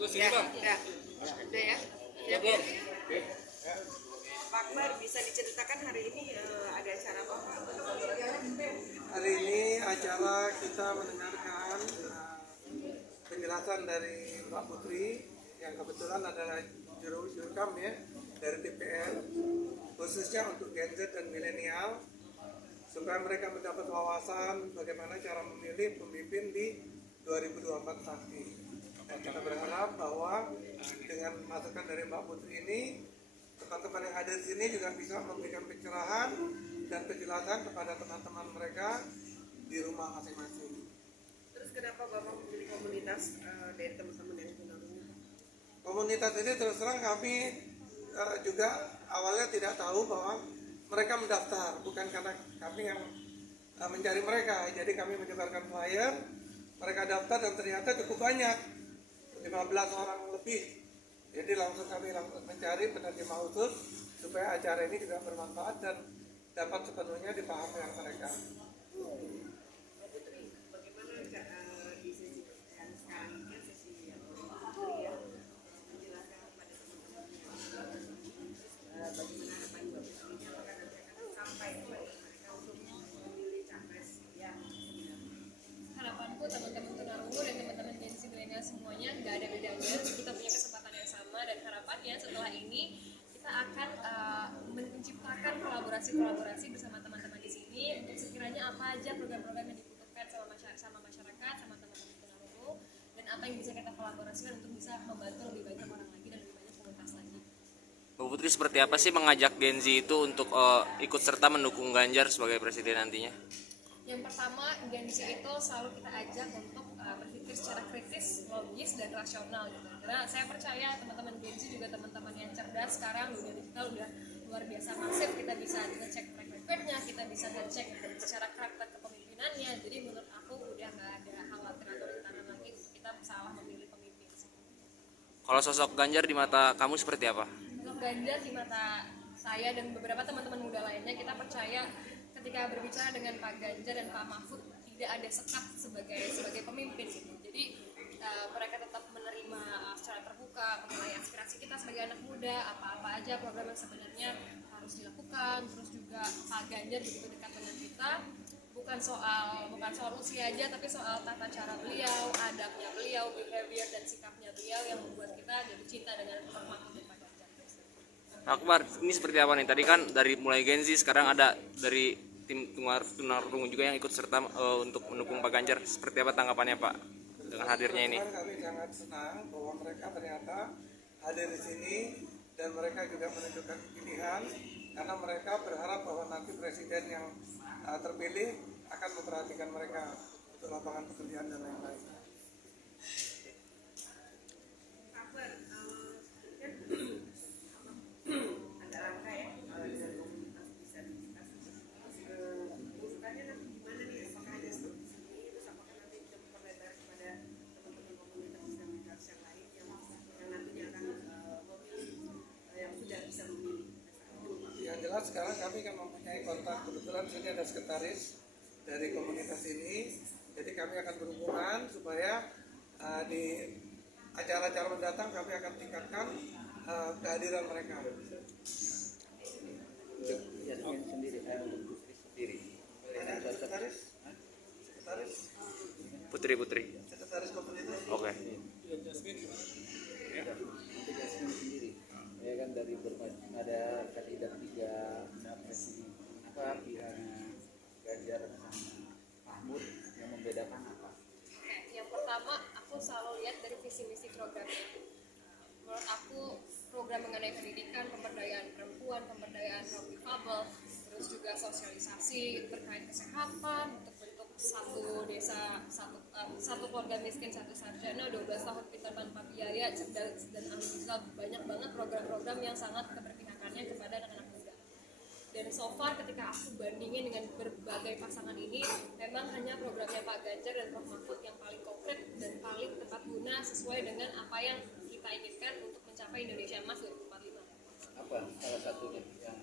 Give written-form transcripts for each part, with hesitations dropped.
Udah ya. Siap ya. Pak Akbar, bisa diceritakan hari ini ada acara apa? Hari ini acara kita mendengarkan penjelasan dari Mbak Putri yang kebetulan adalah jurukam ya dari DPR, khususnya untuk Gen Z dan milenial, supaya mereka mendapat wawasan bagaimana cara memilih pemimpin di 2024 nanti. Dan kita berharap bahwa dengan masukan dari Mbak Putri ini, teman-teman yang hadir di sini juga bisa memberikan pencerahan dan penjelasan kepada teman-teman mereka di rumah masing-masing. Terus kenapa Bapak memilih komunitas dari teman-teman yang tunarungu? Komunitas ini terus terang kami juga awalnya tidak tahu bahwa mereka mendaftar, bukan karena kami yang mencari mereka. Jadi kami menyebarkan flyer, mereka daftar dan ternyata cukup banyak, 15 orang lebih. Jadi langsung kami mencari penerima khusus supaya acara ini juga bermanfaat dan dapat sepenuhnya dipahami oleh mereka. Mbak Putri, bagaimana di sesi yang sekarang ini sesi yang Putri ya menjelaskan kepada teman-teman bagaimana harapan Mbak Putri apakah nanti akan sampai kepada mereka untuk memilih capres yang sebenarnya? Harapanku teman-teman tunarungu dan teman-teman Gen Z milenial semuanya nggak ada bedanya, kita punya kesempatan yang sama dan harapannya setelah ini kita akan menciptakan kolaborasi bersama teman-teman di sini untuk sekiranya apa aja program-program yang dibutuhkan sama masyarakat, sama teman-teman tunarungu, dan apa yang bisa kita kolaborasikan untuk bisa membantu lebih banyak orang lagi dan lebih banyak komunitas lagi. Bu Putri, seperti apa sih mengajak Gen Z itu untuk ikut serta mendukung Ganjar sebagai presiden nantinya? Yang pertama, Gen Z itu selalu kita ajak untuk berpikir secara kritis, logis, dan rasional gitu. Karena saya percaya teman-teman Gen Z juga teman-teman yang cerdas sekarang, dunia digital udah luar biasa masif, kita bisa ngecek track record-nya, kita bisa ngecek secara karakter kepemimpinannya. Jadi menurut aku udah nggak ada khawatir atau rintangan lagi untuk kita salah memilih pemimpin. Kalau sosok Ganjar di mata kamu seperti apa? Sosok Ganjar di mata saya dan beberapa teman-teman muda lainnya, kita percaya ketika berbicara dengan Pak Ganjar dan Pak Mahfud tidak ada sekat sebagai pemimpin gitu. Jadi mereka tetap menerima secara terbuka mengenai aspirasi kita sebagai anak muda, apa-apa aja program yang sebenarnya harus dilakukan. Terus juga Pak Ganjar begitu dekat dengan kita, bukan soal usia aja, tapi soal tata cara beliau, adabnya beliau, behavior dan sikapnya beliau yang membuat kita jadi cinta dengan Pak Mahfud dan Pak Ganjar. Pak Akbar, ini seperti apa nih? Tadi kan dari mulai Gen Z, sekarang ada dari tim tunarungu juga yang ikut serta untuk mendukung Pak Ganjar. Seperti apa tanggapannya Pak dengan hadirnya ini? Kami sangat senang bahwa mereka ternyata hadir di sini dan mereka juga menunjukkan pilihan karena mereka berharap bahwa nanti presiden yang terpilih akan memperhatikan mereka untuk lapangan pekerjaan dan lain-lain. Akbar, kan ada angka ya dengan komunitas disabilitas. Urutannya nanti gimana nih? Apakah hanya seperti sini? Terus apakah nanti bisa memperlebar kepada teman-teman komunitas disabilitas yang lain yang nantinya akan memilih yang sudah bisa memilih? Yang jelas sekarang kami kan mempunyai kontak, kebetulan sini ada sekretaris dari komunitas ini, jadi kami akan berhubungan supaya di acara-acara mendatang kami akan tingkatkan kehadiran mereka. Yasmin sendiri, Sekretaris Putri. Sekretaris komunitas. Oke. untuk Yasmin sendiri, ya kan dari ada kandidat 3 capres ini, apa pilihan Ganjar sama Mahfud yang membedakan apa? Oke, yang pertama aku selalu lihat dari visi misi programnya. Menurut aku program mengenai pendidikan, pemberdayaan perempuan, pemberdayaan kaum difabel, terus juga sosialisasi terkait kesehatan untuk bentuk satu desa, satu keluarga miskin, satu sarjana, 12 tahun pintar tanpa biaya, cerdas dan ahli digital, banyak banget program-program yang sangat keberpihakannya kepada anak-anak muda. Dan so far ketika aku bandingin dengan berbagai pasangan ini, memang hanya programnya Pak Ganjar dan Prof Mahfud yang paling konkret dan paling tepat guna sesuai dengan apa yang kita inginkan untuk mencapai Indonesia Emas 2045. Apa salah satunya yang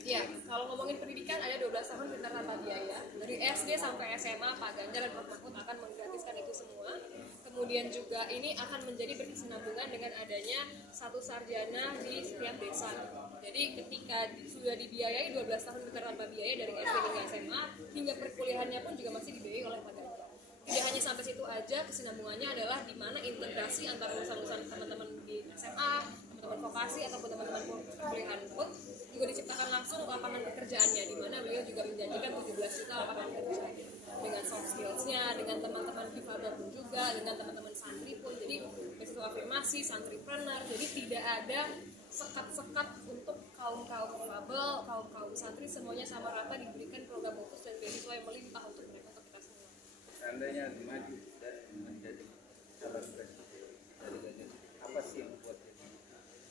Ya, kalau ngomongin pendidikan ada 12 tahun pintar tanpa biaya. Dari SD sampai SMA Pak Ganjar dan Prof Mahfud akan menggratiskan itu semua. Kemudian Kemudian juga ini akan menjadi berkesinambungan dengan adanya satu sarjana di setiap desa. Jadi ketika sudah dibiayai 12 tahun tanpa biaya dari SD hingga SMA, hingga perkuliahannya pun juga masih dibiayai oleh Pak Ganjar. Tidak hanya sampai situ aja, kesinambungannya adalah di mana integrasi antara lulusan-lulusan teman-teman di SMA, teman-teman vokasi ataupun teman-teman perkuliahan pun juga diciptakan langsung lapangan pekerjaannya, di mana beliau juga menjanjikan 17 juta lapangan kerja dengan soft skills-nya, dengan teman-teman difabel pun juga, dengan teman-teman santri pun. Jadi beasiswa afirmasi, santripreneur, jadi tidak ada sekat-sekat untuk kaum-kaum difabel, kaum-kaum santri, semuanya sama rata diberikan program khusus dan beasiswa yang melimpah untuk mereka, untuk kita semua. Seandainya maju dan menjadi calon presiden dari Ganjar, apa sih yang buat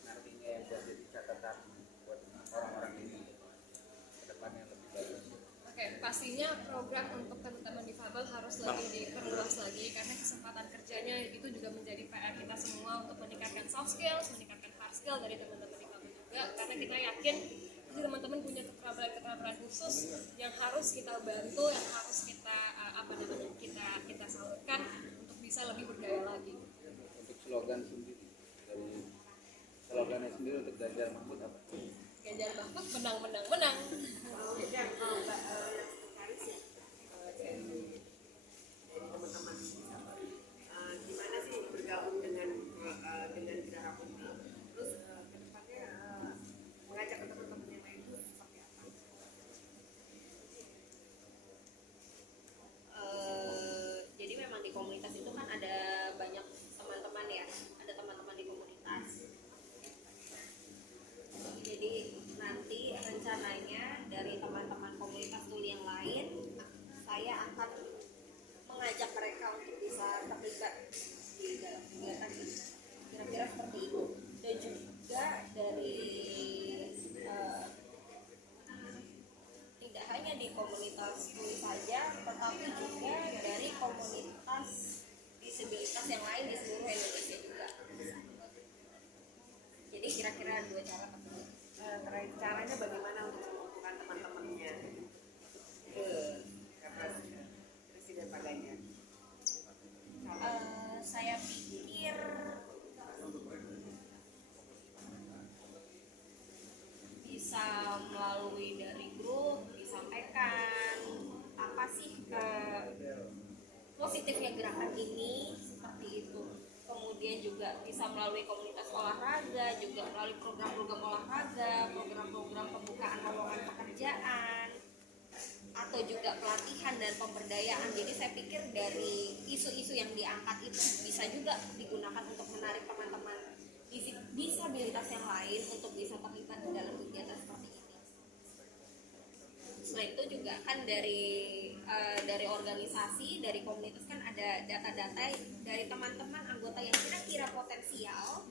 nantinya yang buat jadi catatan buat orang-orang ini ke depannya lebih bagus? Oke, pastinya program untuk teman-teman difabel harus lebih diperluas lagi karena kesempatan kerjanya itu juga menjadi PR kita semua untuk meningkatkan soft skills, meningkatkan hard skill dari teman-teman difabel juga, karena kita yakin pasti teman-teman punya keterampilan khusus yang harus kita bantu, yang harus kita kita salurkan untuk bisa lebih berdaya lagi. Untuk slogan sendiri dari slogannya sendiri untuk Ganjar Mahfud apa? Ganjar Mahfud menang menang menang. Beda kalau Mbak yang sekretaris ya, dari teman-teman gimana sih bergabung dengan Gerah Putih, terus kedepannya mengajak teman-teman yang lain itu seperti apa? Jadi memang di komunitas itu kan ada banyak teman-teman ya, ada teman-teman di komunitas. Jadi nanti rencananya dari teman-teman komunitas tuli yang lain, saya akan mengajak mereka untuk bisa terlibat di dalam kegiatan ini. Kira-kira seperti itu. Dan juga dari tidak hanya di komunitas tuli saja, tetapi juga dari komunitas disabilitas yang lain di seluruh Indonesia juga. Jadi kira-kira 2 cara tersebut. Caranya bagaimana untuk mengumpulkan teman-temannya ke Presiden Pak Ganjar? Saya pikir bisa melalui dari grup disampaikan apa sih positifnya gerakan ini, seperti itu. Kemudian juga bisa melalui komunitas olahraga, juga melalui program-program olahraga, program-program pembukaan lowongan pekerjaan, atau juga pelatihan dan pemberdayaan. Jadi saya pikir dari isu-isu yang diangkat itu bisa juga digunakan untuk menarik teman-teman disabilitas yang lain untuk bisa terlibat dalam kegiatan seperti ini. Selain itu juga kan dari organisasi, dari komunitas kan ada data-data dari teman-teman anggota yang kira-kira potensial